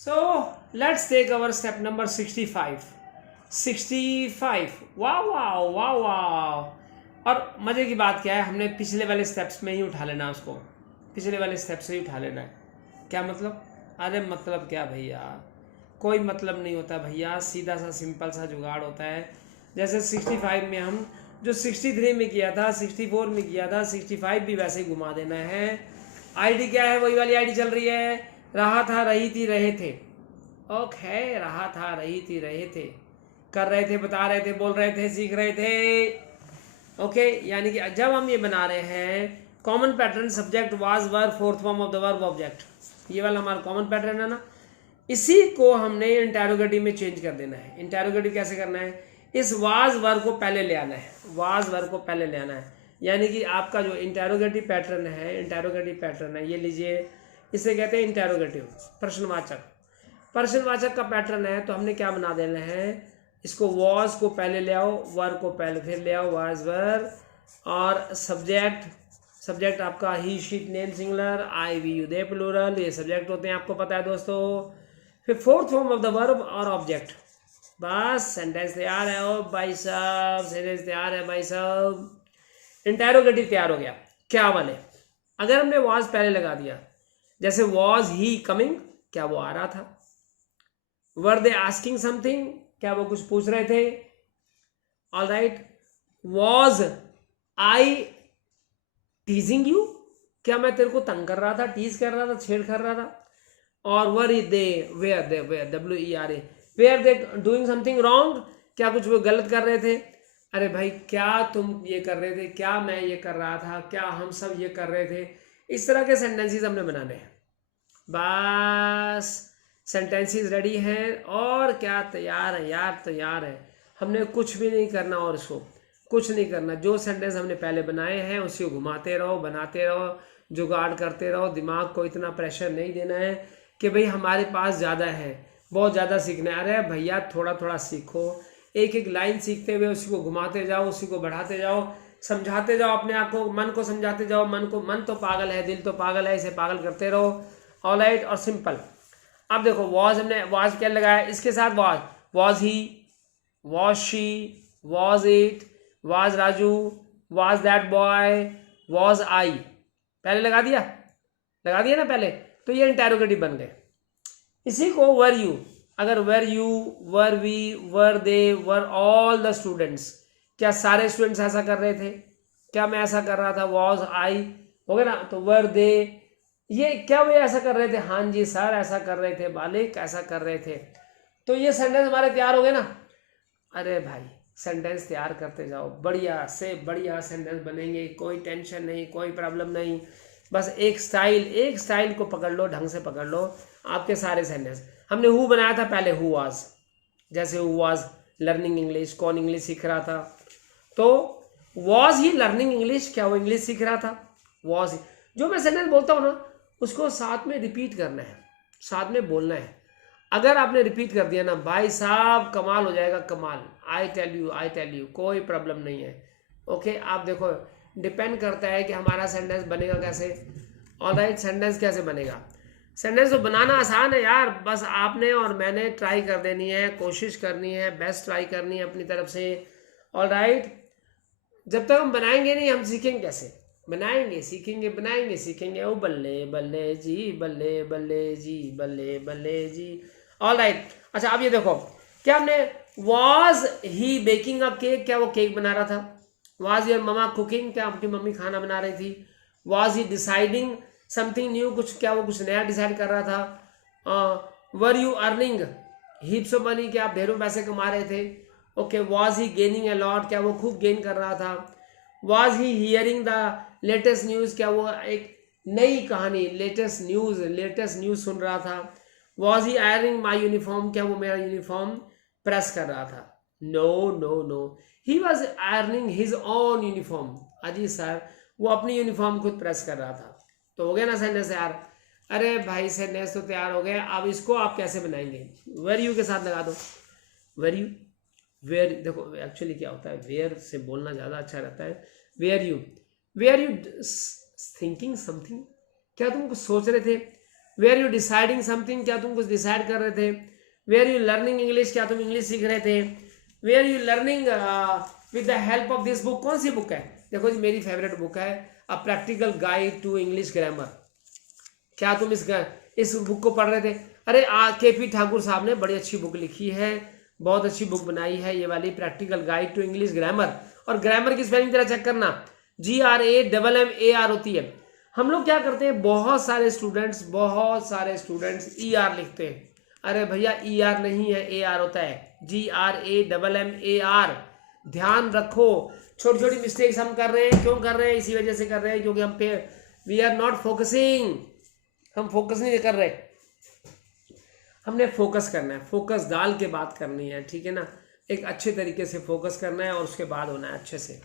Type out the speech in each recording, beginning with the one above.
So let's take our step number 65. 65. वाह वाह वाह वाह। और मज़े की बात क्या है, हमने पिछले वाले स्टेप्स में ही उठा लेना उसको, पिछले वाले स्टेप से ही उठा लेना है। क्या मतलब? अरे मतलब क्या भैया, कोई मतलब नहीं होता भैया, सीधा सा सिंपल सा जुगाड़ होता है। जैसे 65 में हम जो 63 में किया था, 64 में किया था, 65 भी वैसे ही घुमा देना है। आईडी क्या है? वही वाली आईडी चल रही है, रहा था रही थी रहे थे। ओके, रहा था रही थी रहे थे, कर रहे थे, बता रहे थे, बोल रहे थे, सीख रहे थे। ओके, यानी कि जब हम ये बना रहे हैं common pattern, subject was verb, fourth form of the verb object, ये वाला हमारा कॉमन पैटर्न है ना, इसी को हमने इंटेरोगेटिव में चेंज कर देना है। इंटेरोगेटिव कैसे करना है? इस वाज वर्ब को पहले ले आना है, वाज वर्ब को पहले ले आना है। यानी कि आपका जो इंटेरोगेटिव पैटर्न है, इंटेरोगेटिव पैटर्न है, ये लीजिए, इसे कहते हैं इंटेरोगेटिव, प्रश्नवाचक। प्रश्नवाचक का पैटर्न है, तो हमने क्या बना देना है, इसको वॉज को पहले ले आओ, वर्ब को पहले फिर ले आओ, वाज वर्ब, और सब्जेक्ट, सब्जेक्ट आपका he she it name singular, I we you they plural, ये सब्जेक्ट होते हैं, आपको पता है दोस्तों। फिर fourth form of the verb और ऑब्जेक्ट, बस सेंटेंस तैयार है। ओ भाई साहब, सेंटेंस तैयार है भाई साहब, इंटेरोगेटिव तैयार हो गया। क्या वाले? अगर हमने वॉज पहले लगा दिया, जैसे वॉज ही कमिंग, क्या वो आ रहा था? वर दे आस्किंग समथिंग, क्या वो कुछ पूछ रहे थे? All right. Was I टीजिंग you, क्या मैं तेरे को तंग कर रहा था, टीज कर रहा था, छेड़ कर रहा था? और were they, were W E R A, were they doing something wrong, क्या कुछ वो गलत कर रहे थे? अरे भाई, क्या तुम ये कर रहे थे, क्या मैं ये कर रहा था, क्या हम सब ये कर रहे थे? इस तरह के सेंटेंसेस हमने बनाने हैं। बस सेंटेंसेस रेडी हैं, और क्या तैयार है यार, तैयार है। हमने कुछ भी नहीं करना, और इसको कुछ नहीं करना, जो सेंटेंस हमने पहले बनाए हैं उसी को घुमाते रहो, बनाते रहो, जुगाड़ करते रहो। दिमाग को इतना प्रेशर नहीं देना है कि भाई हमारे पास ज़्यादा है, बहुत ज़्यादा सीखना है। अरे भैया, थोड़ा थोड़ा सीखो, एक एक लाइन सीखते हुए उसी को घुमाते जाओ, उसी को बढ़ाते जाओ, समझाते जाओ अपने आप को, मन को समझाते जाओ। मन तो पागल है, दिल तो पागल है, इसे पागल करते रहो। ऑलराइट, और सिंपल। अब देखो, वॉज, हमने वॉज क्या लगाया इसके साथ? Was he, was she, was it, was Raju, was that boy, was I, पहले लगा दिया, लगा दिया ना पहले, तो ये इंटेरोगेटिव बन गए। इसी को वर यू, अगर were you, were we, were they, were all the students, क्या सारे स्टूडेंट्स ऐसा कर रहे थे? क्या मैं ऐसा कर रहा था? वॉज आई हो गया ना। तो वर दे, ये क्या वे ऐसा कर रहे थे? हाँ जी सर, ऐसा कर रहे थे, बालिक ऐसा कर रहे थे। तो ये सेंटेंस हमारे तैयार हो गए ना। अरे भाई, सेंटेंस तैयार करते जाओ, बढ़िया से बढ़िया सेंटेंस बनेंगे, कोई टेंशन नहीं, कोई प्रॉब्लम नहीं। बस एक स्टाइल को पकड़ लो, ढंग से पकड़ लो, आपके सारे सेंटेंस। हमने हु बनाया था पहले, हु वाज, जैसे हु वाज लर्निंग इंग्लिश, कौन इंग्लिश सीख रहा था? तो वॉज ही लर्निंग इंग्लिश, क्या वो इंग्लिश सीख रहा था? वॉज ही, जो मैं सेंटेंस बोलता हूँ ना, उसको साथ में रिपीट करना है, साथ में बोलना है। अगर आपने रिपीट कर दिया ना भाई साहब, कमाल हो जाएगा, कमाल। आई टेल यू, कोई प्रॉब्लम नहीं है। ओके, आप देखो, डिपेंड करता है कि हमारा सेंटेंस बनेगा कैसे। ऑलराइट, सेंटेंस कैसे बनेगा? सेंटेंस तो बनाना आसान है यार, बस आपने और मैंने ट्राई कर देनी है, कोशिश करनी है, बेस्ट ट्राई करनी है अपनी तरफ से। ऑलराइट, जब तक हम बनाएंगे नहीं, हम सीखेंगे कैसे? बनाएंगे, सीखेंगे, बनाएंगे, सीखेंगे। ओ बल्ले बल्ले जी, बल्ले बल्ले जी, बल्ले बल्ले जी। All right. अच्छा, अब ये देखो, क्या हमने was he baking a cake, क्या वो केक बना रहा था? वॉज योर ममा कुकिंग, क्या आपकी मम्मी खाना बना रही थी? Was he deciding something new, कुछ, क्या वो कुछ नया डिसाइड कर रहा था? Were you earning heaps of money, क्या आप ढेरों पैसे कमा रहे थे? Okay, was he gaining a lot, क्या वो खूब गेन कर रहा था? Was he hearing the latest news, क्या वो एक नई कहानी, लेटेस्ट न्यूज़ सुन रहा था? Was he ironing my uniform, क्या वो मेरा यूनिफॉर्म प्रेस कर रहा था? No no no, he was ironing his own uniform. अजी सर, वो अपनी यूनिफॉर्म खुद प्रेस कर रहा था। तो हो गया ना सेंटेंस यार। अरे भाई, सेंटेंस तो तैयार हो गए। अब इसको आप कैसे बनाएंगे? वेर यू के साथ लगा दो, वेर यू, वेयर, देखो एक्चुअली क्या होता है, वेयर से बोलना ज़्यादा अच्छा रहता है। वेयर यू थिंकिंग समथिंग, क्या तुम कुछ सोच रहे थे? वेयर यू डिसाइडिंग समथिंग, क्या तुम कुछ डिसाइड कर रहे थे। वेयर यू लर्निंग इंग्लिश, क्या तुम इंग्लिश सीख रहे थे। Were you learning with the help of this book, कौन सी बुक है, देखो जी मेरी फेवरेट बुक है a practical guide to English grammar, क्या तुम इस बुक को पढ़ रहे थे। अरे KP ठाकुर साहब ने बड़ी अच्छी बुक लिखी है, बहुत अच्छी बुक बनाई है ये वाली practical guide to English grammar. और ग्रामर की स्पेलिंग जरा चेक करना, GRAMMAR होती है। हम लोग क्या करते हैं, बहुत सारे स्टूडेंट्स ER लिखते हैं। अरे भैया ER नहीं है, AR होता है, GRAMMAR। ध्यान रखो, छोटी छोटी मिस्टेक्स हम कर रहे हैं, क्यों कर रहे हैं, इसी वजह से कर रहे हैं क्योंकि हम पे वी आर नॉट फोकसिंग, हम फोकस नहीं कर रहे। हमने फोकस करना है, फोकस डाल के बात करनी है, ठीक है ना, एक अच्छे तरीके से फोकस करना है और उसके बाद होना है अच्छे से।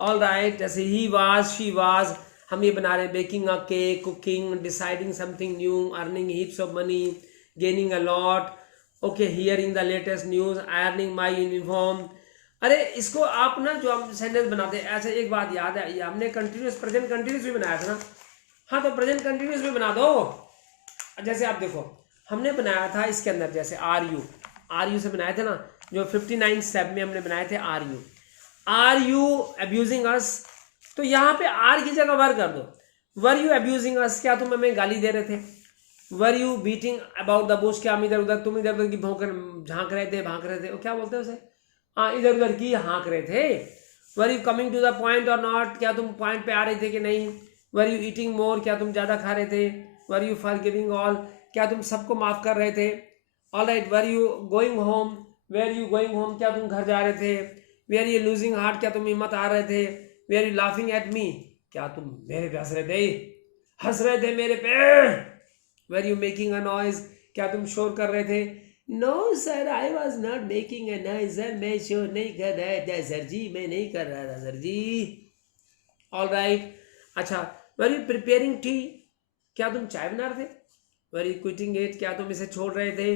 ऑल राइट, जैसे ही वाज, शी वाज, हम ये बना रहे हैं, baking a cake, cooking, deciding something new, earning heaps of money, gaining a lot, okay, hearing the latest news, ironing my uniform. अरे इसको आप ना जो हम सेंटेंस बनाते हैं, ऐसे एक बात याद है, हमने कंटिन्यूस प्रेजेंट कंटिन्यूस भी बनाया था ना, हाँ तो प्रेजेंट कंटिन्यूस भी बना दो। जैसे आप देखो हमने बनाया था इसके अंदर, जैसे आर यू से बनाए थे ना, जो 59 स्टेप में हमने बनाए थे आर यू अब्यूजिंग अस, तो यहाँ पे आर की जगह वर कर दो, वर यू अब्यूजिंग अस, क्या तुम हमें गाली दे रहे थे। Were you beating about the Bush, क्या हम इधर उधर, तुम इधर उधर की झांक रहे थे, भांक रहे थे, वो क्या बोलते हैं उसे, हाँ इधर उधर की हाँक रहे थे। Were you coming to the point or not, क्या तुम पॉइंट पे आ रहे थे कि नहीं। वर यू ईटिंग मोर, क्या तुम ज्यादा खा रहे थे। वर यू फॉरगिविंग ऑल, क्या तुम सबको माफ कर रहे थे। All right, were you going home, were you going home, क्या तुम घर जा रहे थे। वेयर यू लूजिंग हार्ट, क्या तुम हिम्मत आ रहे थे। Were you laughing at me, क्या तुम मेरे पे हंस रहे थे मेरे पे। Were you making a noise, क्या तुम शोर कर रहे थे। No sir, I was not making a noise, sir मैं शोर नहीं कर रहा था सर जी, मैं नहीं कर रहा था सर जी। ऑल राइट, अच्छा, वर यू प्रिपेयरिंग टी, क्या तुम चाय बना रहे थे। वर यू क्विटिंग इट, क्या तुम इसे छोड़ रहे थे।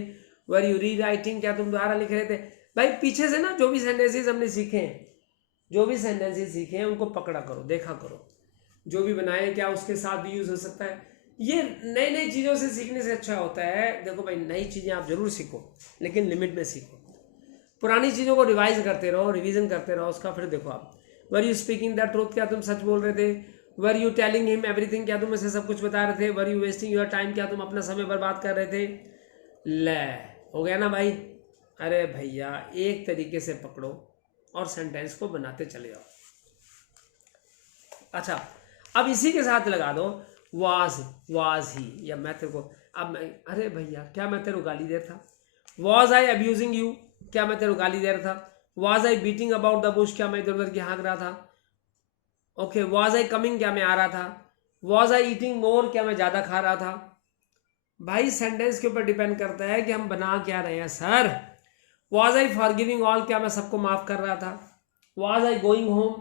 वर यू री राइटिंग, क्या तुम दोबारा लिख रहे थे। भाई पीछे से ना जो भी सेंटेंसेस हमने सीखे हैं उनको पकड़ा करो, देखा करो, जो भी बनाए क्या उसके साथ भी यूज हो सकता है। ये नई नई चीज़ों से सीखने से अच्छा होता है। देखो भाई, नई चीज़ें आप जरूर सीखो लेकिन लिमिट में सीखो, पुरानी चीज़ों को रिवाइज करते रहो, रिवीजन करते रहो उसका, फिर देखो आप। Were you speaking the truth, क्या तुम सच बोल रहे थे। Were you telling him everything, क्या तुम इसे सब कुछ बता रहे थे। Were you wasting your time, क्या तुम अपना समय बर्बाद कर रहे थे। ले, हो गया ना भाई। अरे भैया एक तरीके से पकड़ो और सेंटेंस को बनाते चले जाओ। अच्छा, अब इसी के साथ लगा दो वाज ही, या मैं तेरे को अब मैं, अरे भैया क्या मैं तेरे को गाली दे रहा था। वॉज आई अब्यूजिंग यू, क्या मैं तेरे को गाली दे रहा था। Was I beating about the Bush, क्या मैं इधर उधर की हाँक रहा था। ओके, वॉज आई कमिंग, क्या मैं आ रहा था। वॉज आई ईटिंग मोर, क्या मैं ज्यादा खा रहा था। भाई सेंटेंस के ऊपर डिपेंड करता है कि हम बना क्या रहे हैं sir. Was I forgiving all, क्या मैं सबको माफ कर रहा था। वॉज आई गोइंग होम,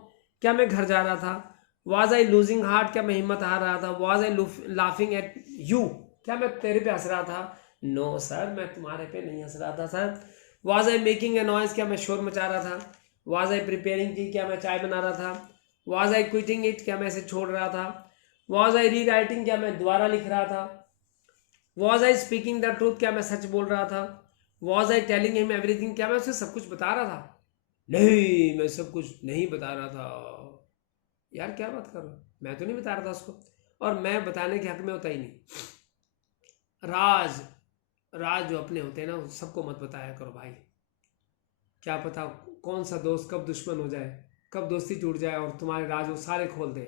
क्या मैं घर जा रहा था। वॉज आई लूजिंग हार्ट, क्या मैं हिम्मत हार रहा था। Was I laughing at you, क्या मैं तेरे पे हंस रहा था। नो सर, मैं तुम्हारे पे नहीं हंस रहा था sir. Was I making a noise, क्या मैं शोर मचा रहा था। वॉज आई प्रिपेयरिंग टी, क्या मैं चाय बना रहा था। वॉज आई क्विटिंग इट, क्या मैं इसे छोड़ रहा था। वॉज आई री राइटिंग, क्या मैं दोबारा लिख रहा था। Was I speaking the truth, क्या मैं सच बोल रहा था। Was I telling him everything, क्या मैं उसे सब कुछ बता रहा था। नहीं, मैं सब कुछ नहीं बता रहा था। यार क्या बात कर रहा हूँ, मैं तो नहीं बता रहा था उसको, और मैं बताने के हक में होता ही नहीं। राज जो अपने होते हैं ना, सबको मत बताया करो भाई। क्या पता कौन सा दोस्त कब दुश्मन हो जाए, कब दोस्ती टूट जाए और तुम्हारे राज वो सारे खोल दे,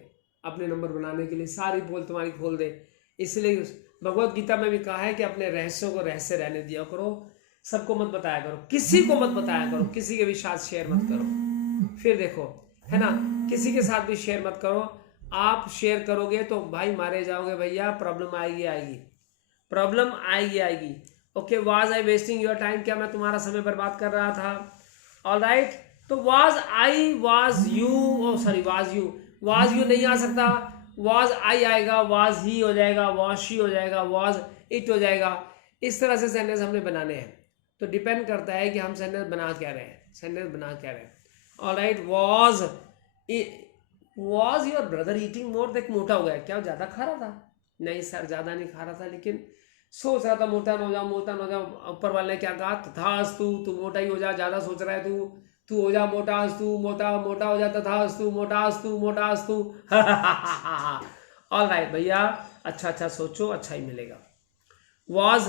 अपने नंबर बनाने के लिए सारी पोल तुम्हारी खोल दे। इसलिए भगवत गीता में भी कहा है कि अपने रहस्यों को रहस्य रहने दिया करो, सबको मत बताया करो, किसी को मत बताया करो, किसी के भी साथ शेयर मत करो। फिर देखो, है ना, किसी के साथ भी शेयर मत करो। आप शेयर करोगे तो भाई मारे जाओगे भैया, प्रॉब्लम आएगी। Okay, was I wasting your time, क्या मैं तुम्हारा समय बर्बाद कर रहा था। ऑल राइट, तो वाज यू नहीं आ सकता, वाज आई आएगा, वाज ही हो जाएगा, वाज शी हो जाएगा, वाज इट हो जाएगा। इस तरह से सेंटेंस हमने बनाने हैं। तो डिपेंड करता है कि हम सेंटेंस बना क्या रहे हैं। All right, was your brother eating मोर, देख मोटा हो गया, क्या ज्यादा खा रहा था। नहीं सर, ज्यादा नहीं खा रहा था, लेकिन सोच रहा था मोटा ना हो जाऊं, मोटा ना हो जाऊं, ऊपर वाले ने क्या कहा, तथास्तु, तू मोटा ही हो जा, ज्यादा सोच रहा है तू, तू हो जा मोटास्तु, मोटा मोटा हो जा, तथास्तु, मोटास्तु मोटास्तु। ऑल राइट भैया, अच्छा अच्छा सोचो, अच्छा ही मिलेगा। वॉज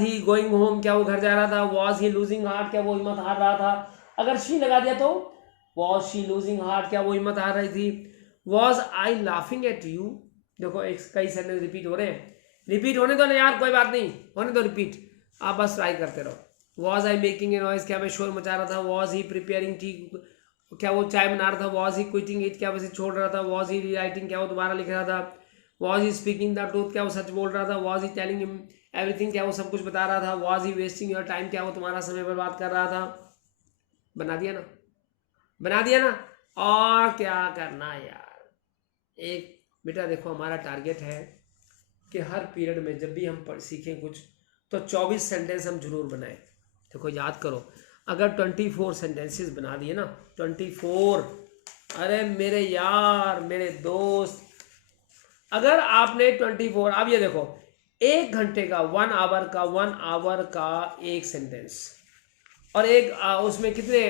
ही गोइंग होम, क्या वो घर जा रहा था? वॉज ही लूजिंग हार्ट, क्या वो हिम्मत हार रहा था? अगर शी लगा दिया तो वॉज शी लूजिंग हार्ट, क्या वो हिम्मत हार रही थी? Was I laughing at you, देखो एक कई सेंटेंस रिपीट हो रहे हैं, रिपीट होने दो ना यार, कोई बात नहीं, होने दो रिपीट, आप बस ट्राई करते रहो। Was I making a noise, क्या मैं शोर मचा रहा था? वॉज ही प्रिपेयरिंग टी, क्या वो चाय बना रहा था? वॉज ही क्विटिंग इट, क्या वैसे छोड़ रहा था? वॉज ही रीराइटिंग, क्या वो दोबारा लिख रहा था? Was he speaking the truth, क्या वो सच बोल रहा था? Was he telling him everything, क्या वो सब कुछ बता रहा था? Was he wasting your time, क्या वो तुम्हारा समय बर्बाद कर रहा था? बना दिया ना, बना दिया ना, और क्या करना यार। एक बेटा देखो, हमारा टारगेट है कि हर पीरियड में जब भी हम सीखें कुछ, तो 24 सेंटेंस हम जरूर बनाएं। देखो याद करो, अगर 24 सेंटेंसेस बना दिए ना, 24, अरे मेरे यार, मेरे दोस्त, अगर आपने 24, अब ये देखो, 1 घंटे का 1 आवर का एक सेंटेंस, और एक उसमें कितने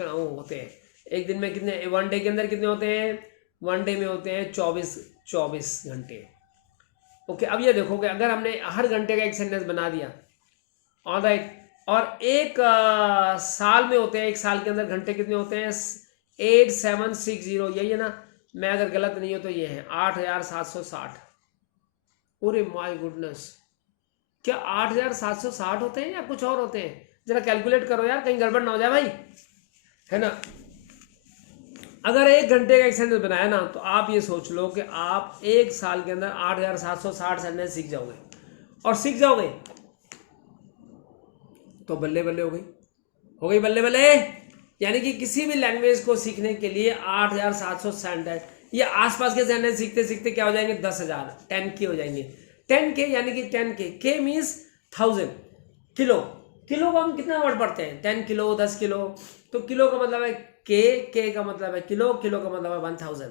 वो होते हैं, एक दिन में कितने, 1 डे के अंदर कितने होते हैं? 1 डे में होते हैं 24 घंटे। ओके, अब ये देखो कि अगर हमने हर घंटे का एक सेंटेंस बना दिया, ऑल राइट, और एक साल में होते हैं, एक साल के अंदर घंटे कितने होते हैं? 8760, यही है ना? मैं अगर गलत नहीं हो तो ये है 8760। अरे माय गुडनेस, क्या 8760 होते हैं या कुछ और होते हैं? जरा कैलकुलेट करो यार, कहीं गड़बड़ ना हो जाए भाई, है ना? अगर 1 घंटे का एक सेंटेंस बनाया ना, तो आप ये सोच लो कि आप एक साल के अंदर 8760 सेंटेंस सीख जाओगे, और सीख जाओगे तो बल्ले बल्ले हो गई बल्ले बल्ले। यानी कि किसी भी लैंग्वेज को सीखने के लिए 8700 सेंटेंस, ये आसपास के सेंटेंस सीखते सीखते क्या हो जाएंगे? 10,000, 10K हो जाएंगे। 10K यानी कि 10K, K means 1000, kilo, kilo को हम कितना वर्ड पढ़ते हैं? 10 किलो, 10 किलो, तो किलो का मतलब है के का मतलब है किलो, किलो का मतलब है 1000,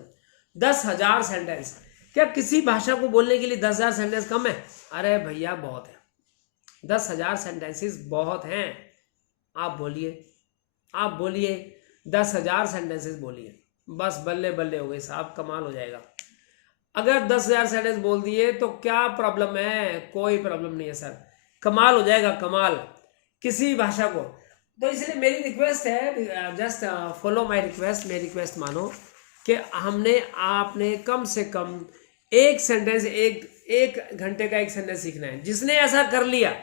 10,000 सेंटेंस। क्या किसी भाषा को बोलने के लिए 10,000 सेंटेंस कम है? अरे भैया बहुत है, 10,000 सेंटेंसेस बहुत हैं। आप बोलिए 10,000 सेंटेंसेस बोलिए, बस बल्ले बल्ले हो गए साहब, कमाल हो जाएगा। अगर 10,000 सेंटेंस बोल दिए तो क्या प्रॉब्लम है? कोई प्रॉब्लम नहीं है सर, कमाल हो जाएगा, कमाल, किसी भाषा को। तो इसलिए मेरी रिक्वेस्ट है, जस्ट फॉलो माय रिक्वेस्ट, मेरी रिक्वेस्ट मानो कि आपने कम से कम एक सेंटेंस, एक घंटे का एक सेंटेंस सीखना है। जिसने ऐसा कर लिया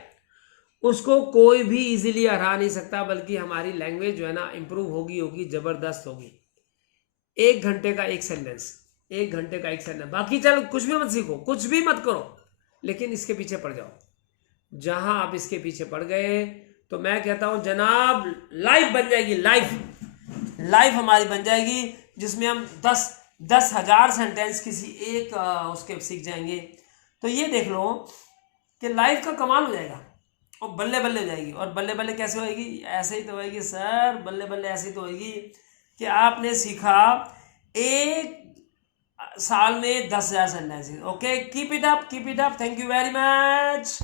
उसको कोई भी इजीली हरा नहीं सकता, बल्कि हमारी लैंग्वेज जो है ना इंप्रूव होगी, जबरदस्त होगी। 1 घंटे का एक सेंटेंस, 1 घंटे का एक सेंटेंस, बाकी चलो कुछ भी मत सीखो, कुछ भी मत करो, लेकिन इसके पीछे पड़ जाओ। जहां आप इसके पीछे पड़ गए तो मैं कहता हूं जनाब, लाइफ बन जाएगी, लाइफ हमारी बन जाएगी, जिसमें हम 10,000 सेंटेंस किसी एक उसके सीख जाएंगे। तो ये देख लो कि लाइफ का कमाल हो जाएगा, और बल्ले बल्ले हो जाएगी। और बल्ले बल्ले कैसे होएगी? ऐसे ही तो होएगी सर, बल्ले बल्ले ऐसे ही तो होएगी कि आपने सीखा एक साल में 10,000 sentences. Okay, keep it up, thank you very much.